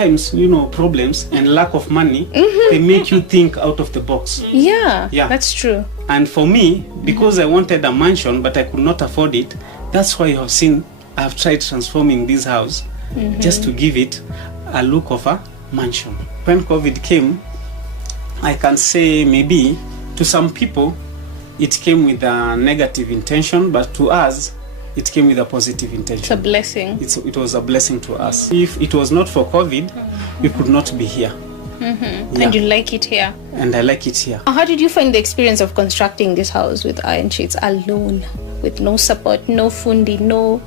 sometimes, problems and lack of money, they make you think out of the box. Yeah, that's true. And for me, because I wanted a mansion, but I could not afford it, that's why you have seen I've tried transforming this house just to give it a look of a mansion. When COVID came, I can say maybe to some people, it came with a negative intention, but to us, it came with a positive intention. It's a blessing. It was a blessing to us. If it was not for COVID, we could not be here. And you like it here? And I like it here. How did you find the experience of constructing this house with iron sheets alone, with no support, no fundi, no...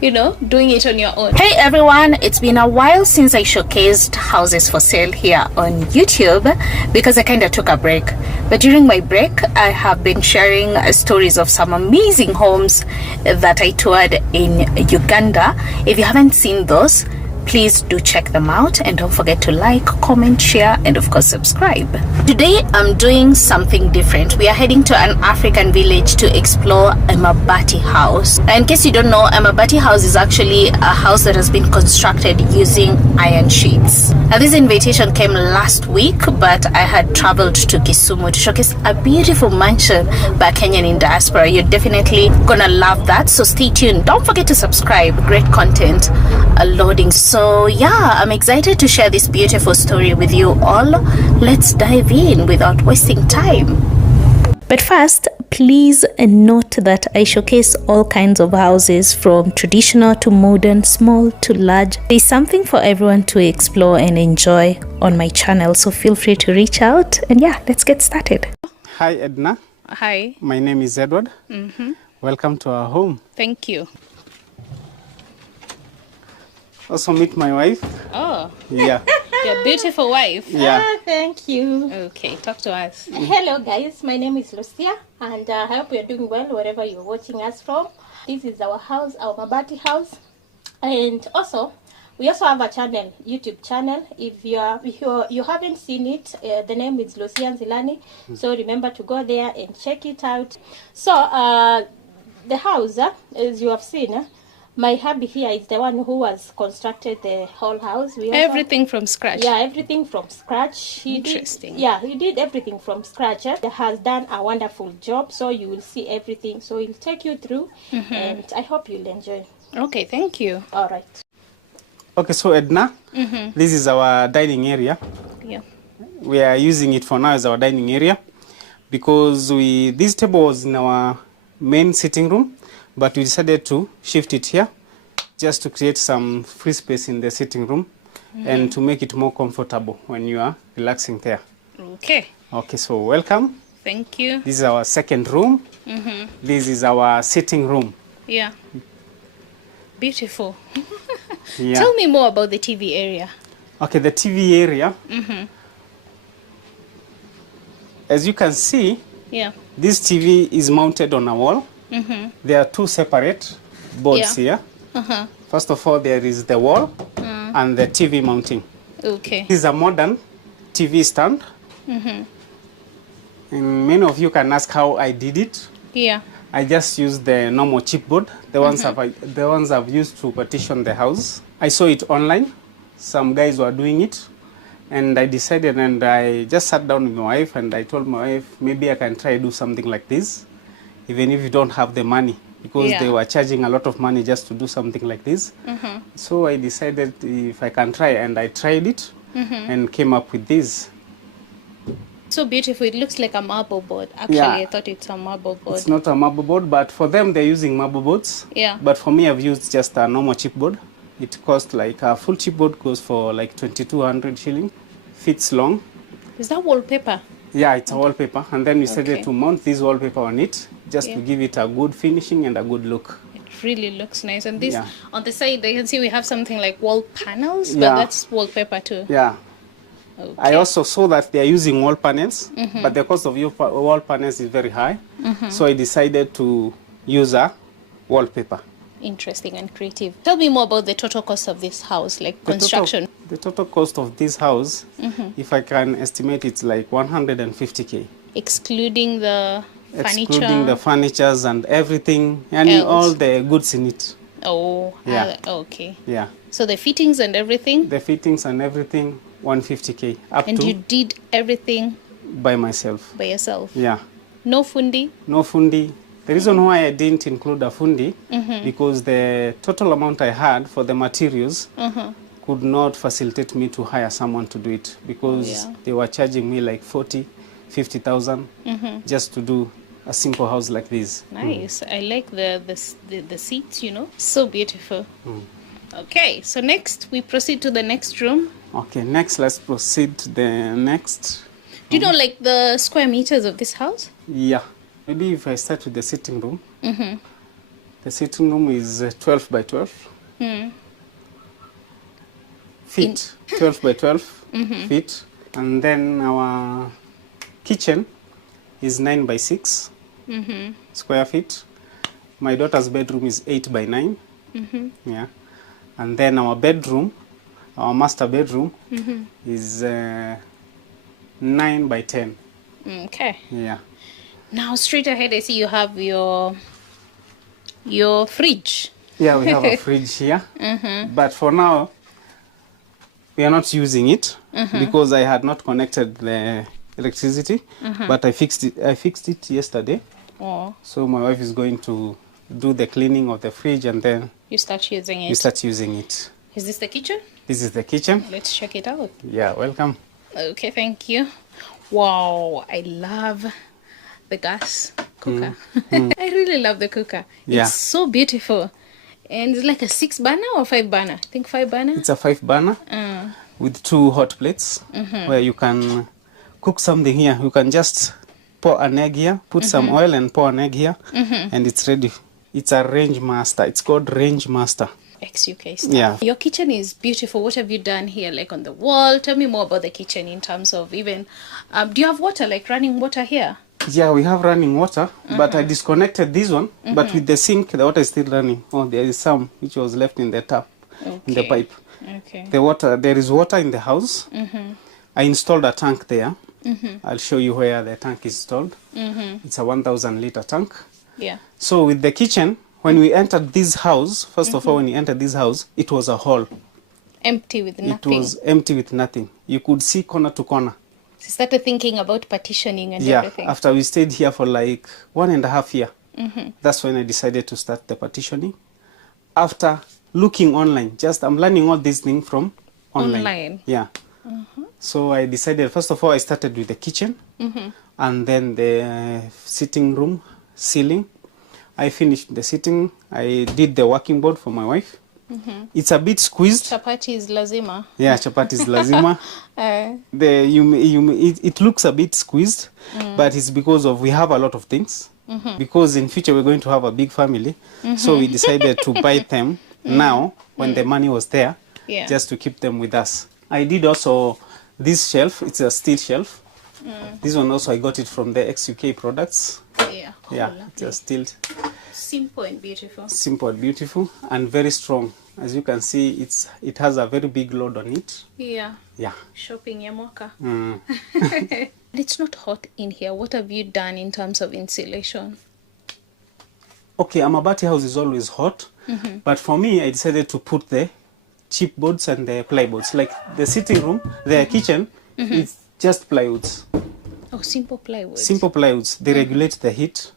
doing it on your own? Hey everyone, it's been a while since I showcased houses for sale here on YouTube because I kind of took a break. But during my break, I have been sharing stories of some amazing homes that I toured in Uganda. If you haven't seen those, please do check them out, and don't forget to like, comment, share, and of course subscribe. Today I'm doing something different. We are heading to an African village to explore a Mabati house. In case you don't know, a Mabati house is actually a house that has been constructed using iron sheets. Now this invitation came last week, but I had traveled to Kisumu to showcase a beautiful mansion by Kenyan in diaspora. You're definitely gonna love that, so stay tuned. Don't forget to subscribe. Great content loading. So yeah, I'm excited to share this beautiful story with you all. Let's dive in without wasting time. But first, please note that I showcase all kinds of houses, from traditional to modern, small to large. There's something for everyone to explore and enjoy on my channel, so feel free to reach out. And yeah, let's get started. Hi Edna. Hi. My name is Edward. Welcome to our home. Thank you. Also meet my wife. Oh. Yeah. Your beautiful wife. Yeah. Thank you. Okay, talk to us. Hello guys, my name is Lucia, and I hope you're doing well wherever you're watching us from. This is our house, our Mabati house. And also, we also have a channel, YouTube channel. If you haven't seen it, the name is Lucia Nzilani. So remember to go there and check it out. So the house, as you have seen, my hubby here is the one who has constructed the whole house. Everything from scratch? Yeah, everything from scratch. He did everything from scratch. He has done a wonderful job, so you will see everything. So he'll take you through, and I hope you'll enjoy. Okay, thank you. All right. Okay, so Edna, this is our dining area. Yeah. We are using it for now as our dining area because this table was in our main sitting room, but we decided to shift it here just to create some free space in the sitting room and to make it more comfortable when you are relaxing there. Okay. Okay, so welcome. Thank you. This is our second room. This is our sitting room. Yeah. Beautiful. Yeah. Tell me more about the TV area. Okay, the TV area. As you can see, this TV is mounted on a wall. There are two separate boards here. First of all, there is the wall and the TV mounting. Okay. This is a modern TV stand. And many of you can ask how I did it. Yeah. I just used the normal chipboard, the ones I've used to partition the house. I saw it online. Some guys were doing it. And I decided, and I just sat down with my wife, and I told my wife, maybe I can try do something like this, even if you don't have the money, because they were charging a lot of money just to do something like this. So I decided if I can try, and I tried it and came up with this. So beautiful. It looks like a marble board. Actually, I thought it's a marble board. It's not a marble board, but for them, they're using marble boards. Yeah. But for me, I've used just a normal chipboard. It costs like a full chipboard goes for like 2,200 shilling. Fits long. Is that wallpaper? Yeah, it's a wallpaper. And then we decided to mount this wallpaper on it just to give it a good finishing and a good look. It really looks nice. And this, on the side, you can see we have something like wall panels, but that's wallpaper too. Yeah. Okay. I also saw that they are using wall panels, but the cost of your wall panels is very high. So I decided to use a wallpaper. Interesting and creative. Tell me more about the total cost of this house, like construction. The total cost of this house, if I can estimate, it's like 150K. Excluding the furniture? Excluding the furnitures and everything, and all the goods in it. Oh, Yeah. okay. Yeah. So the fittings and everything? The fittings and everything, 150K. Up And to you did everything by myself. by yourself? Yeah. No fundi? No fundi. The reason why I didn't include a fundi, because the total amount I had for the materials could not facilitate me to hire someone to do it, because they were charging me like 40, 50,000 just to do a simple house like this. Nice. I like the seats, you know. So beautiful. Okay, so next we proceed to the next room. Okay, next let's proceed to the next. Do you know like the square meters of this house? Yeah. Maybe if I start with the sitting room. The sitting room is 12 by 12 feet. 12 by 12 feet. And then our kitchen is 9 by 6 square feet. My daughter's bedroom is 8 by 9. Yeah. And then our bedroom, our master bedroom, is 9 by 10. Okay. Yeah. Now straight ahead I see you have your fridge. Yeah, we have a fridge here. But for now, we are not using it because I had not connected the electricity. But I fixed it yesterday. Oh. So my wife is going to do the cleaning of the fridge, and then You start using it. we start using it. Is this the kitchen? This is the kitchen. Let's check it out. Yeah, welcome. Okay, thank you. Wow, I love the gas cooker. I really love the cooker. Yeah. It's so beautiful. And it's like a 6 burner or 5 burner? I think 5 burner. It's a 5 burner with 2 hot plates where you can cook something here. You can just pour an egg here, put some oil and pour an egg here, and it's ready. It's a range master. It's called range master. Ex-UK stuff. Yeah. Your kitchen is beautiful. What have you done here, like on the wall? Tell me more about the kitchen in terms of even... do you have water, like running water here? Yeah, we have running water, but I disconnected this one. But with the sink, the water is still running. Oh, there is some which was left in the tap, in the pipe. Okay. The water, there is water in the house. I installed a tank there. I'll show you where the tank is installed. It's a 1,000 liter tank. Yeah. So with the kitchen, when we entered this house, first of all, when we entered this house, it was a hall. Empty with nothing. It was empty with nothing. You could see corner to corner. So you started thinking about partitioning and Yeah, everything. after we stayed here for like 1.5 years, that's when I decided to start the partitioning. After looking online, I'm learning all these things from online. Yeah. So I decided, first of all, I started with the kitchen, and then the sitting room ceiling. I finished the sitting. I did the working board for my wife. It's a bit squeezed. Chapati is lazima. Yeah, chapati is lazima. It looks a bit squeezed, but it's because of we have a lot of things. Because in future we're going to have a big family, so we decided to buy them now when the money was there, just to keep them with us. I did also this shelf. It's a steel shelf. This one also I got it from the ex-UK products. Yeah. Yeah, it's a steel. Simple and beautiful. Simple, beautiful, and very strong. As you can see, it has a very big load on it. Yeah. Yeah. Shopping Yamoka. It's not hot in here. What have you done in terms of insulation? Okay, a Mabati house is always hot, but for me, I decided to put the chipboards and the plyboards. Like the sitting room, the kitchen, it's just plywoods. Oh, simple plywood. Simple plywoods. They regulate the heat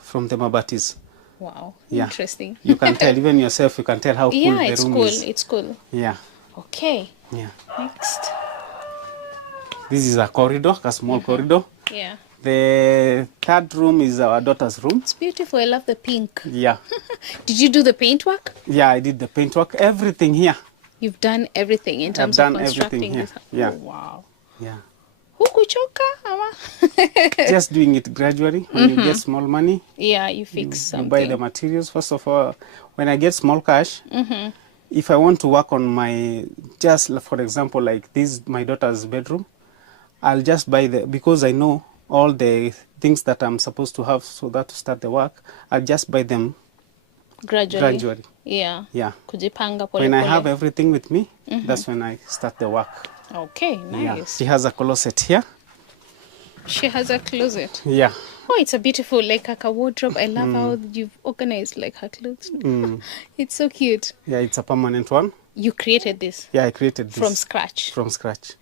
from the Mabatis. Wow, Yeah. interesting. You can tell, even yourself, you can tell how cool Yeah, the it's room cool. is. It's cool. Yeah, Okay. yeah. Next. This is a corridor, a small corridor. Yeah. The third room is our daughter's room. It's beautiful. I love the pink. Yeah. Did you do the paint work? Yeah, I did the paintwork, everything here. You've done everything in terms done of constructing everything this. here. Yeah. Oh, wow. Yeah. Hukuchoka, ama? Just doing it gradually. When you get small money, Yeah, you fix you something. buy the materials. First of all, when I get small cash, if I want to work on my, just for example, like this, my daughter's bedroom, I'll just buy because I know all the things that I'm supposed to have so that to start the work, I'll just buy them gradually. Yeah. Yeah. Kujipanga pole When I pole. have everything with me, that's when I start the work. Okay, Yeah. nice. She has a closet here. She has a closet. Yeah. Oh, it's a beautiful, like a wardrobe. I love how you've organized like her clothes. It's so cute. Yeah, it's a permanent one. You created this Yeah, I created this from scratch. from scratch.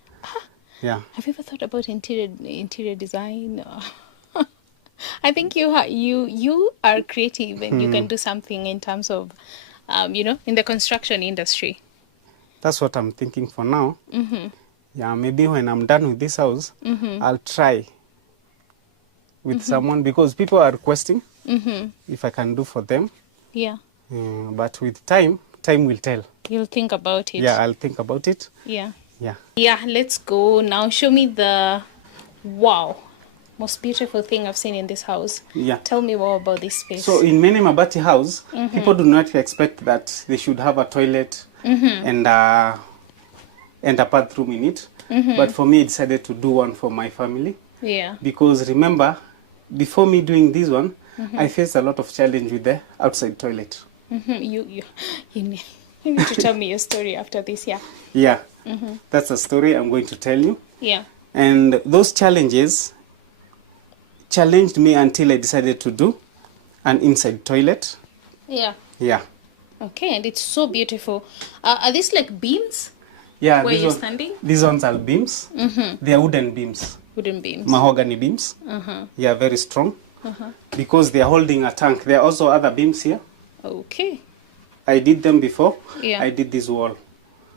Yeah. Have you ever thought about interior design? I think you are creative and you can do something in terms of, in the construction industry. That's what I'm thinking for now. Yeah, maybe when I'm done with this house, I'll try with someone, because people are requesting if I can do for them. Yeah. But with time will tell. You'll think about it. Yeah, I'll think about it. Yeah. Yeah. Yeah, let's go now. Show me the most beautiful thing I've seen in this house. Yeah. Tell me more about this space. So in many Mabati house, people do not expect that they should have a toilet and a bathroom in it. But for me, I decided to do one for my family. Yeah. Because remember, before me doing this one, I faced a lot of challenge with the outside toilet. You need to tell me your story after this. Yeah. Yeah. That's a story I'm going to tell you. Yeah. And those challenges challenged me until I decided to do an inside toilet. Yeah. Yeah. Okay, and it's so beautiful. Are these like beams? Yeah. Where you're standing? These ones are beams. They are wooden beams. Wooden beams. Mahogany beams. Yeah, very strong. Because they are holding a tank. There are also other beams here. Okay. I did them before. Yeah. I did this wall.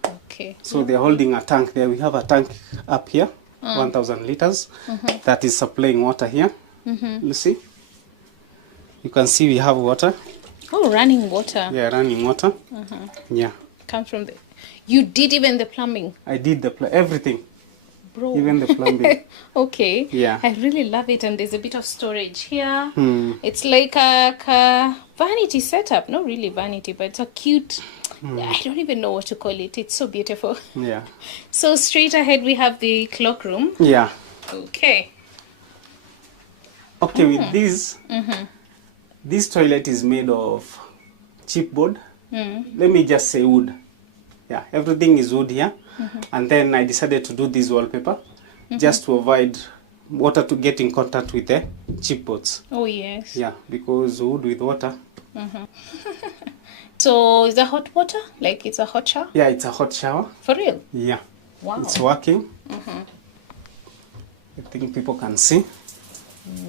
Okay. So they're holding a tank there. We have a tank up here, 1,000 liters, that is supplying water here. You see? You can see we have water. Oh, running water. Yeah, running water. Yeah. Comes from the... You did even the plumbing. I did everything, Bro. even the plumbing. Okay. Yeah. I really love it. And there's a bit of storage here. It's like a vanity setup. Not really vanity, but it's a cute... I don't even know what to call it. It's so beautiful. Yeah. So straight ahead we have the cloak room. Yeah. Okay. Okay, with this toilet is made of chipboard. Let me just say wood. Yeah, everything is wood here. And then I decided to do this wallpaper just to avoid water to get in contact with the chipboards. Oh, yes. Yeah, because wood with water. So is that hot water? Like it's a hot shower? Yeah, it's a hot shower. For real? Yeah. Wow. It's working. I think people can see.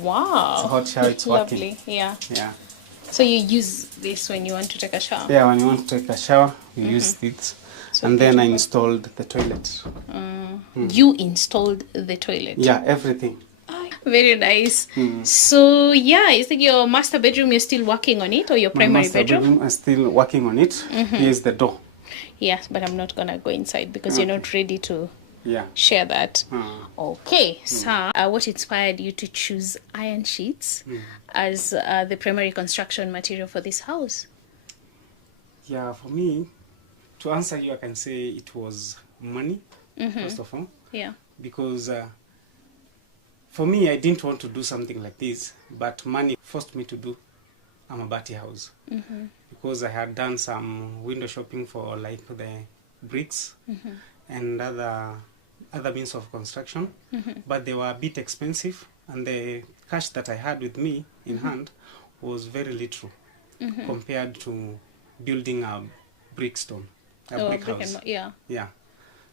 Wow. It's a hot shower, it's Lovely. working. Yeah. Yeah. So you use this when you want to take a shower? Yeah, when you want to take a shower, you use this. So and then I installed the toilet. You installed the toilet? Yeah, everything. Very nice. So yeah, is it your master bedroom? You're still working on it, or your primary bedroom? I'm still working on it. Here's the door. Yes, but I'm not gonna go inside because you're not ready to share that. Okay, so what inspired you to choose iron sheets as the primary construction material for this house? Yeah, for me, to answer you, I can say it was money, first of all. Yeah. Because for me, I didn't want to do something like this, but money forced me to do a Mabati house. Because I had done some window shopping for like the bricks and other means of construction, but they were a bit expensive, and the cash that I had with me in hand was very little compared to building a brick house. Yeah. Yeah.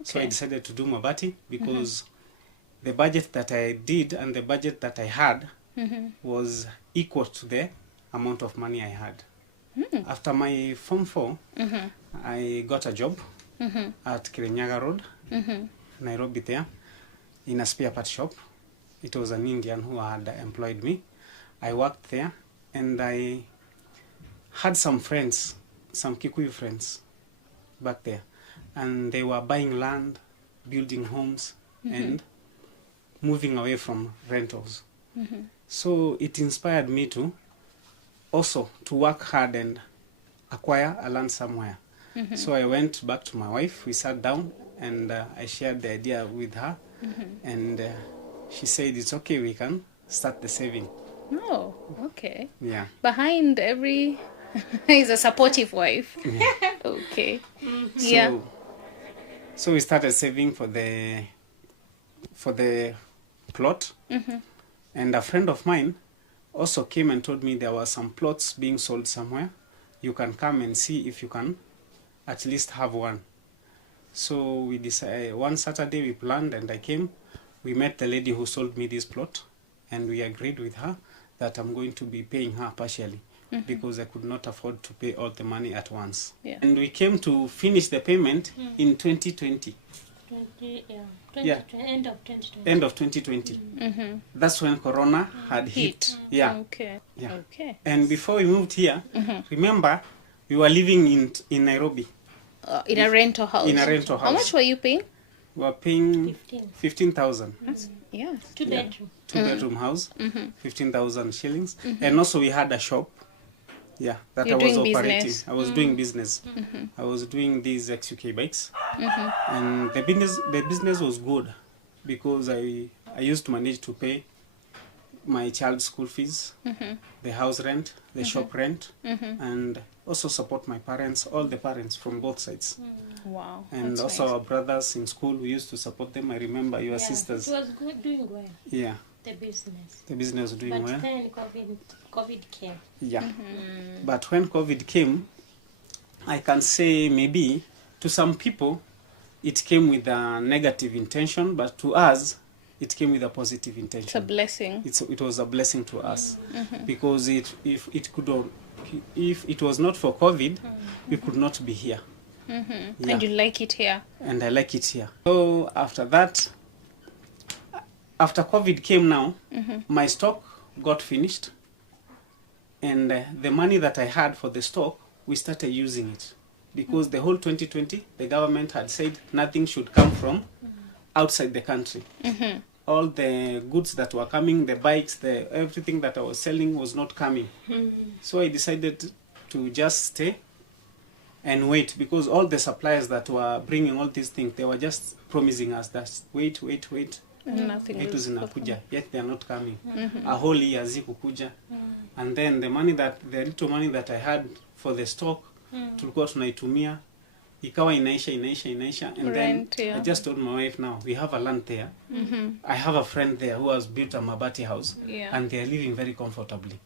So I decided to do Mabati because the budget that I did and the budget that I had was equal to the amount of money I had. After my Form 4, I got a job at Kirinyaga Road, Nairobi there, in a spare part shop. It was an Indian who had employed me. I worked there, and I had some friends, some Kikuyu friends back there, and they were buying land, building homes, and moving away from rentals. So it inspired me to also to work hard and acquire a land somewhere. So I went back to my wife, we sat down, and I shared the idea with her, and she said it's okay, we can start the saving. Oh, okay. Yeah. Behind every is a supportive wife. Yeah. Okay. Yeah. So we started saving for the plot, and a friend of mine also came and told me there were some plots being sold somewhere. You can come and see if you can at least have one. So we decided, one Saturday we planned and I came. We met the lady who sold me this plot, and we agreed with her that I'm going to be paying her partially because I could not afford to pay all the money at once. Yeah. And we came to finish the payment in 2020. End of 2020. End of 2020. That's when Corona had hit. Yeah. Okay. Yeah. Okay. And before we moved here, remember, we were living in Nairobi. In a rental house. In a rental house. How much were you paying? We were paying 15,000. Yeah. Two bedroom. Two-bedroom house, 15,000 shillings. And also we had a shop. Yeah, that You're I was doing operating. business. I was doing business. I was doing these XUK bikes. And the business was good because I used to manage to pay my child's school fees, the house rent, the shop rent, and also support my parents, all the parents from both sides. Wow. And that's also nice. our brothers in school, we used to support them. I remember your sisters. It was good, doing well, Yeah, the business. the business was doing But well. then COVID came. Yeah. But when COVID came, I can say maybe to some people it came with a negative intention, but to us it came with a positive intention. It's a blessing. It was a blessing to us because if it was not for COVID, we could not be here. Yeah. And you like it here? And I like it here. So after that, after COVID came now, my stock got finished, and the money that I had for the stock, we started using it because the whole 2020, the government had said nothing should come from outside the country. All the goods that were coming, the bikes, everything that I was selling was not coming. So I decided to just stay and wait, because all the suppliers that were bringing all these things, they were just promising us that wait. And nothing Vitu is zinakuja, yet they are not coming. A whole year hazikukuja. And then the little money that I had for the stock, tulikuwa tunaitumia, ikawa inaisha. And Rent, then yeah. I just told my wife, now we have a land there. I have a friend there who has built a Mabati house, Yeah. and they are living very comfortably.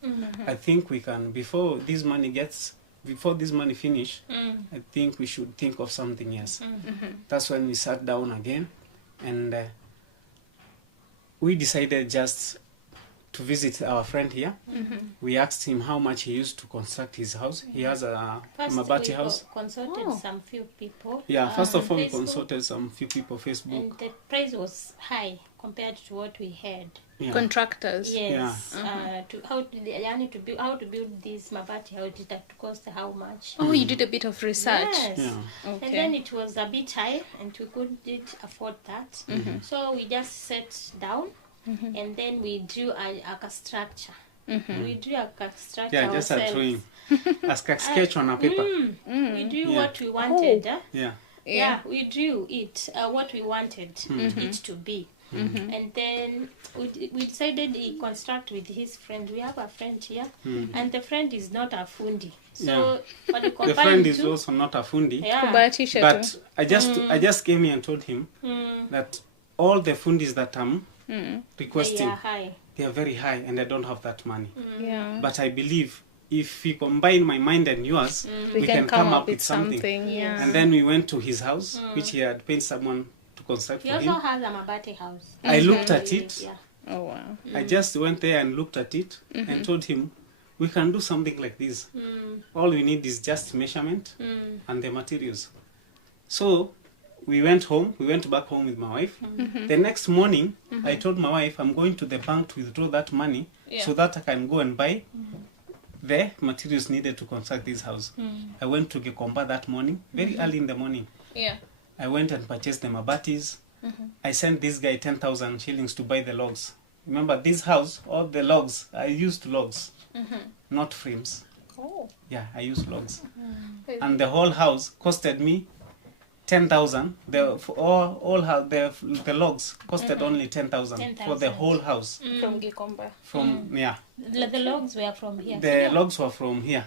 I think we can, before this money finish, I think we should think of something else. That's when we sat down again, and we decided just to visit our friend here. We asked him how much he used to construct his house. He has a First, Mabati we house. consulted some few people. Yeah, first of all, we Facebook, consulted some few people, Facebook. and the price was high compared to what we had. Yeah. Contractors. Yes, how to build this Mabati house, it had to cost how much? Oh, you did a bit of research. Yes. Yeah. Okay. And then it was a bit high, and we couldn't afford that. So we just sat down, and then we drew a structure. We drew a structure Yeah, just a ourselves. drawing. A sketch on a paper. We drew Yeah. what we wanted. Yeah. Yeah, we drew it, what we wanted it to be. And then we decided he construct with his friend. We have a friend here, and the friend is not a fundi. So, but we The combined friend is two. also not a fundi. Yeah. Kubahatisha But tu. I just came here and told him that all the fundis that I'm They requesting, are high. they are very high, and I don't have that money. Yeah. But I believe if we combine my mind and yours, We can come up with something. Yeah. And then we went to his house, which he had paid someone to construct He for also him. has a Mabati house. I looked at it. Yeah. Oh wow. I just went there and looked at it and told him, we can do something like this. All we need is just measurement and the materials. So we went back home with my wife. The next morning, I told my wife, I'm going to the bank to withdraw that money so that I can go and buy the materials needed to construct this house. I went to Gikomba that morning, very early in the morning. Yeah. I went and purchased the Mabatis. I sent this guy 10,000 shillings to buy the logs. Remember, this house, all the logs, I used logs, not frames. Oh. Yeah, I used logs. And the whole house costed me 10,000. The logs costed only 10,000 for the whole house. From Gikomba. The logs were from here. The logs were from here.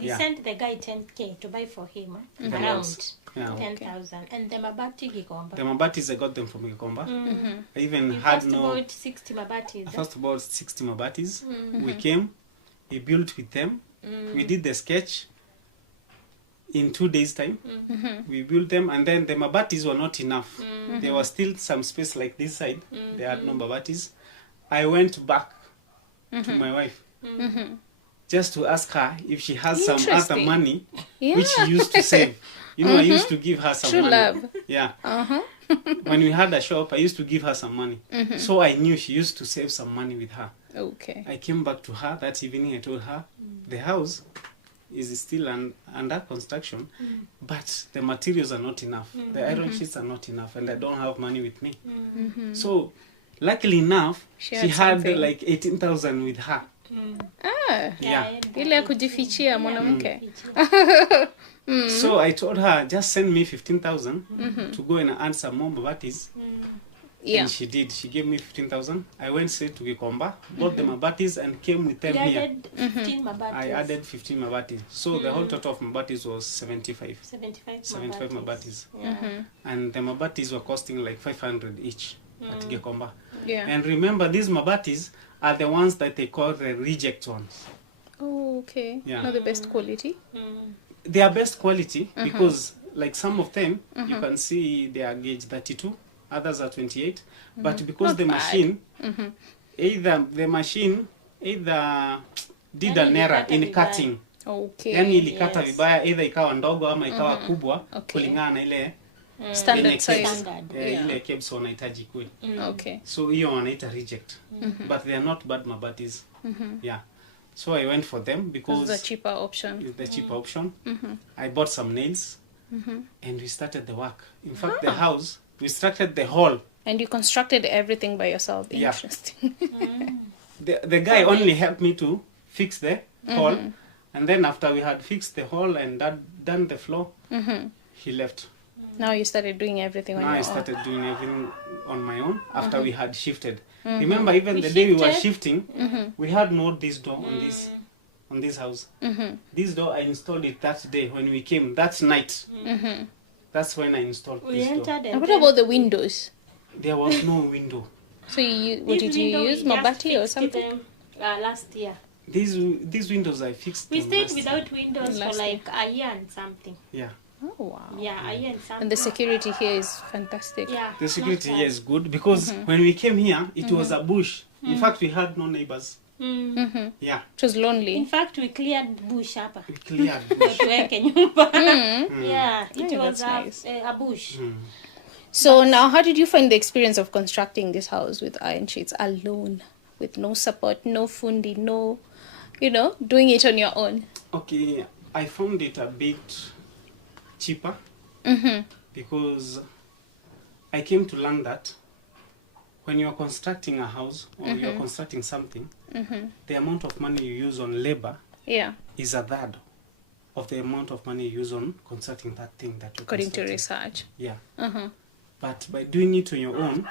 He Yeah. sent the guy 10K to buy for him The around. logs. Yeah. 10,000. And the Mabati Gikomba. The Mabatis, I got them from Gikomba. I even You had first no... bought 60 Mabatis. First about 60 Mabatis. We came, we built with them. We did the sketch in 2 days' time. We built them, and then the Mabatis were not enough. There was still some space like this side. They had no Mabatis. I went back to my wife just to ask her if she has some other Interesting. money Yeah. which she used to save. You know, I used to give her some True money. love. Yeah. When we had a shop, I used to give her some money. So I knew she used to save some money with her. Okay. I came back to her that evening. I told her the house is still under construction, but the materials are not enough. The iron sheets are not enough, and I don't have money with me. So, luckily enough, She she had had something. like 18,000 with her. Yeah. Ile ya kujifichia mwanamke. So I told her, just send me 15,000 to go and earn some more Mabatis. Yeah. And she did. She gave me 15,000. I went straight to Gikomba, bought the Mabatis, and came with them You here. added 15 Mabatis. I added 15 Mabatis. So the whole total of Mabatis was 75. 75 Mabatis. Yeah. And the Mabatis were costing like 500 each at Gikomba. Yeah. And remember, these Mabatis are the ones that they call the reject ones. Oh, okay. Yeah. Not the best quality. They are best quality because like some of them, you can see they are gauge 32, others are 28. But because Not the bad. machine, either did an error in cutting. Okay. Yani ilikata Yes. vibaya, either ikawa ndogo ama ikawa kubwa Okay. kulingana na ile Standard ile size. case, Standard. ile caps wanahitaji kwe. Okay. So hiyo wanaita reject. But they are not bad Mabatis. Yeah. So I went for them This because is a cheaper option. it's the cheaper option. I bought some nails and we started the work. In fact, the house, we started the hall. And you constructed everything by yourself. Yeah. Interesting. The guy only helped me to fix the hall. And then after we had fixed the hall and done the floor, he left. Now you started doing everything on Now your I own. started doing everything on my own after we had shifted. Remember, even the day we were shifting, we had no this door on this house. This door I installed it that day when we came. That night. That's when I installed We this door. entered And and what then about the windows? There was no window. So what this did you window use? we just Mabati or fixed something? them, last year. These windows I fixed. We them stayed last- without windows Last for like a year and something. Yeah. Oh, wow. Yeah, a year and something. And the security here is fantastic. Yeah. The security not here bad. is good because when we came here, it was a bush. In fact, we had no neighbors. Yeah, It was In lonely. fact, we cleared bush hapa. we cleared bush. Tuweke nyumba. Yeah, it Yeah, was that's nice. a bush. So now, how did you find the experience of constructing this house with iron sheets alone, with no support, no fundi, no, doing it on your own? Okay, I found it a bit cheaper because I came to learn that when you are constructing a house or you are constructing something, the amount of money you use on labor Yeah, is a third of the amount of money you use on constructing that thing that you're according to constructing. research. Yeah. But by doing it on your own,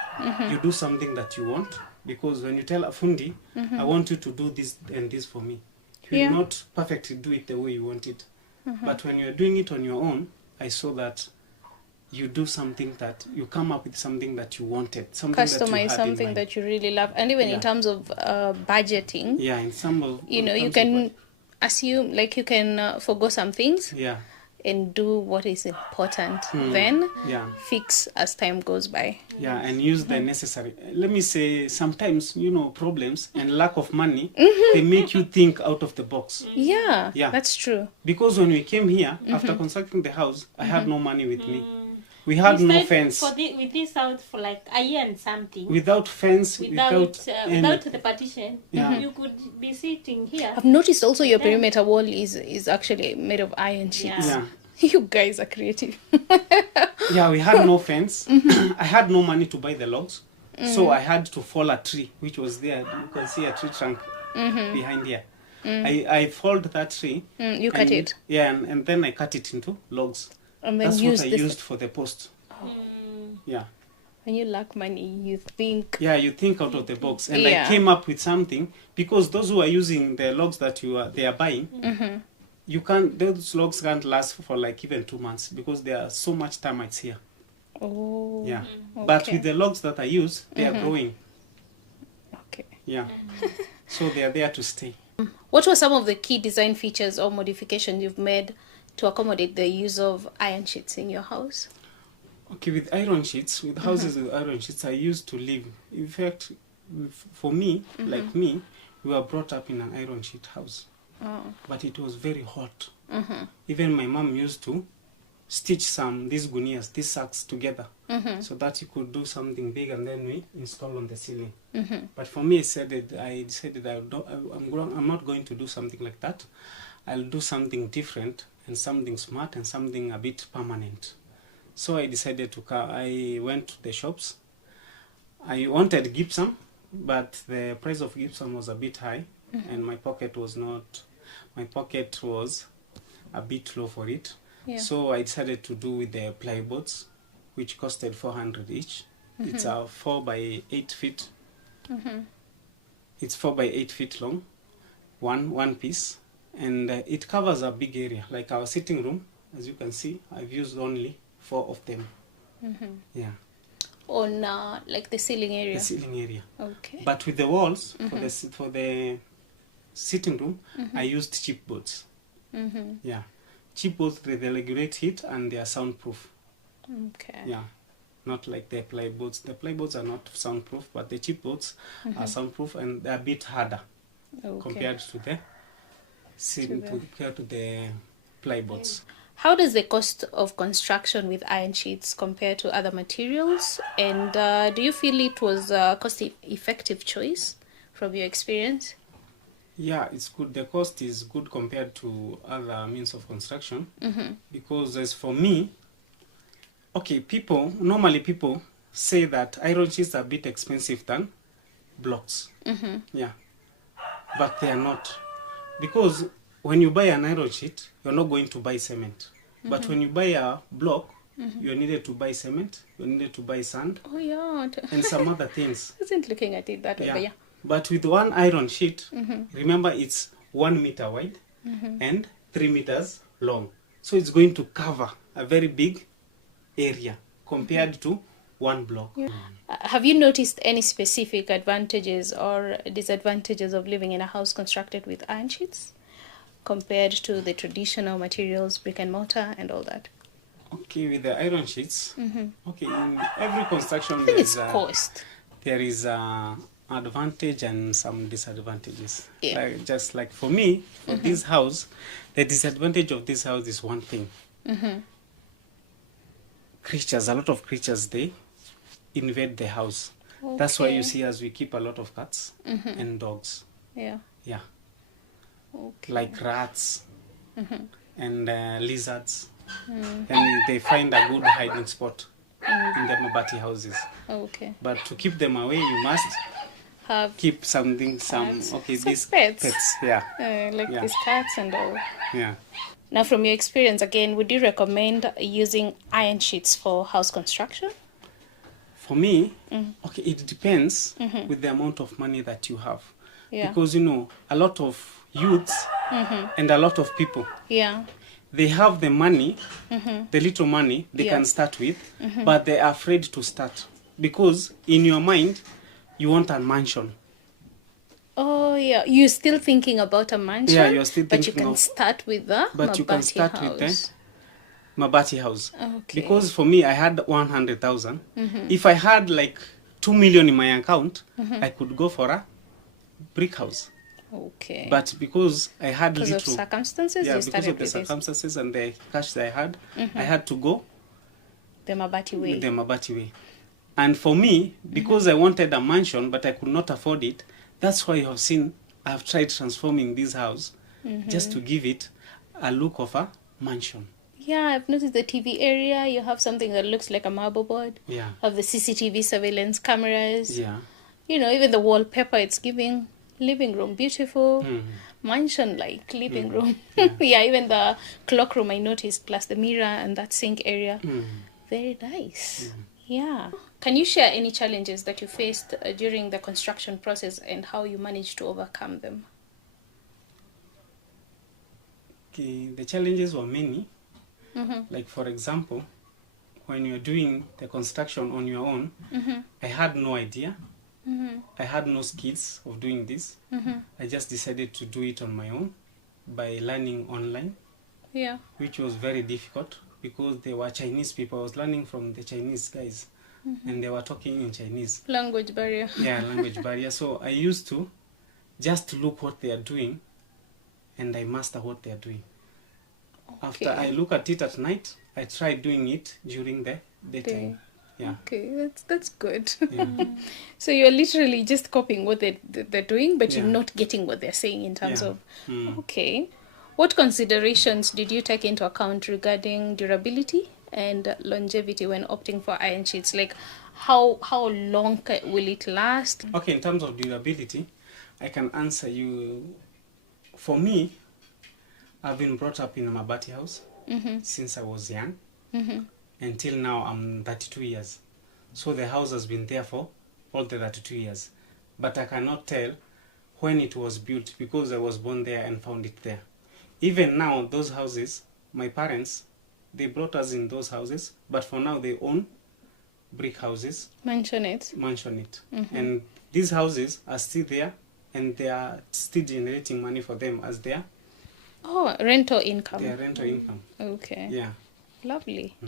you do something that you want. Because when you tell a fundi, I want you to do this and this for me, he will Yeah. not perfectly do it the way you want it. But when you're doing it on your own, I saw that you do something that you come up with something that you wanted, something that you Customize had in something mind. that you really love. And even Yeah. in terms of budgeting, Yeah, in some of you terms can of assume, like you can forgo some things yeah, and do what is important. Then yeah, fix as time goes by. yeah, and use the necessary. Let me say, sometimes problems and lack of money they make you think out of the box. Yeah, Yeah. that's true. Because when we came here after constructing the house, I had no money with me. We had We no stayed fence. with this house for like a year and something. Without fence, Without any- the partition, Yeah. you could be sitting here. I've noticed also your perimeter wall is actually made of iron sheets. Yeah. You guys are creative. Yeah, we had no fence. I had no money to buy the logs. So I had to fall a tree, which was there. You can see a tree trunk behind here. I felled that tree. You cut it. Yeah, and then I cut it into logs. And then That's use what I this. used for the post. Yeah. When you lack money, you think. Yeah, you think out of the box. And Yeah. I came up with something because those who are using the logs that they are buying, you can't, those logs can't last for like even 2 months because there are so much termites here. Oh. Yeah. Okay. But with the logs that I use, they are growing. Okay. Yeah. So they are there to stay. What were some of the key design features or modifications you've made to accommodate the use of iron sheets in your house? Okay, with iron sheets, with houses with iron sheets, I used to live. In fact, for me, like me, we were brought up in an iron sheet house. Oh. But it was very hot. Even my mom used to stitch these gunias, these sacks together, so that you could do something big and then we install on the ceiling. But for me, I decided I'm not going to do something like that. I'll do something different and something smart and something a bit permanent. So I decided I went to the shops. I wanted gypsum, but the price of gypsum was a bit high, and my pocket was a bit low for it. Yeah. So I decided to do with the plyboards, which costed 400 each. It's a 4 by 8 feet. It's 4 by 8 feet long, one piece, and it covers a big area. Like our sitting room, as you can see, I've used only 4 of them. Yeah. On like the ceiling area. The ceiling area. Okay. But with the walls for the sitting room, I used chipboards. Yeah. Chipboards, they regulate heat and they are soundproof. Okay. Yeah. Not like the plyboards. The plyboards are not soundproof, but the chipboards are soundproof and they're a bit harder compared to the plyboards. How does the cost of construction with iron sheets compare to other materials? And do you feel it was a cost-effective choice from your experience? Yeah, it's good. The cost is good compared to other means of construction. Because as for me, okay, normally people say that iron sheets are a bit expensive than blocks. Yeah, but they are not. Because when you buy an iron sheet, you're not going to buy cement. But when you buy a block, you needed to buy cement, you needed to buy sand, Oh yeah. and some other things. I wasn't looking at it that way, but yeah. But with one iron sheet, remember it's 1 meter wide and 3 meters long. So it's going to cover a very big area compared to one block. Have you noticed any specific advantages or disadvantages of living in a house constructed with iron sheets compared to the traditional materials, brick and mortar and all that? Okay, with the iron sheets, okay, in every construction I think it's cost. there is advantage and some disadvantages. Yeah. Just like for me, for this house, the disadvantage of this house is one thing. A lot of creatures, they invade the house. Okay. That's why you see us, we keep a lot of cats and dogs. Yeah. Yeah, Okay. like rats and lizards. And they find a good hiding spot in the Mabati houses. Okay. But to keep them away, you must Have keep some these pets. Yeah, like Yeah. these cats and all. yeah. Now, from your experience, again, would you recommend using iron sheets for house construction? For me, okay, it depends with the amount of money that you have. Yeah. Because, a lot of youths and a lot of people, Yeah. they have the money, the little money they Yeah. can start with, but they're afraid to start. Because in your mind, you want a mansion. Oh, yeah. You're still thinking about a mansion? Yeah, you're still But you thinking can of- start with the But you can Mabati start house. with the Mabati house. Okay. Because for me, I had 100,000. If I had like 2 million in my account, I could go for a brick house. Okay. But because I had because of little, circumstances, yeah, you because started of the with this, circumstances and the cash that I had to go the Mabati way. the Mabati way. And for me, because I wanted a mansion, but I could not afford it, that's why you have seen I've tried transforming this house just to give it a look of a mansion. Yeah, I've noticed the TV area. You have something that looks like a marble board. Yeah. Have the CCTV surveillance cameras. Yeah. Even the wallpaper, it's giving living room, beautiful mansion-like living room. Yeah, even the clock room I noticed, plus the mirror and that sink area. Very nice. Yeah. Can you share any challenges that you faced during the construction process and how you managed to overcome them? Okay, the challenges were many. Like for example, when you're doing the construction on your own, I had no idea. I had no skills of doing this. I just decided to do it on my own by learning online. Yeah. Which was very difficult because they were Chinese people. I was learning from the Chinese guys, and they were talking in Chinese. Language barrier. Yeah, language barrier. So I used to just look what they are doing, and I master what they are doing. Okay. After I look at it at night, I try doing it during the daytime. Yeah. Okay, that's good. Yeah. So you're literally just copying what they're doing, but you're Yeah. not getting what they're saying in terms Yeah. of... Okay. What considerations did you take into account regarding durability and longevity when opting for iron sheets? Like, how long will it last? Okay, in terms of durability, I can answer you. For me, I've been brought up in a Mabati house since I was young. Until now, I'm 32 years. So the house has been there for all the 32 years. But I cannot tell when it was built because I was born there and found it there. Even now, those houses, my parents, they brought us in those houses, but for now they own brick houses. Mention it. And these houses are still there, and they are still generating money for them as their rental income. rental income. Okay. Yeah. Lovely.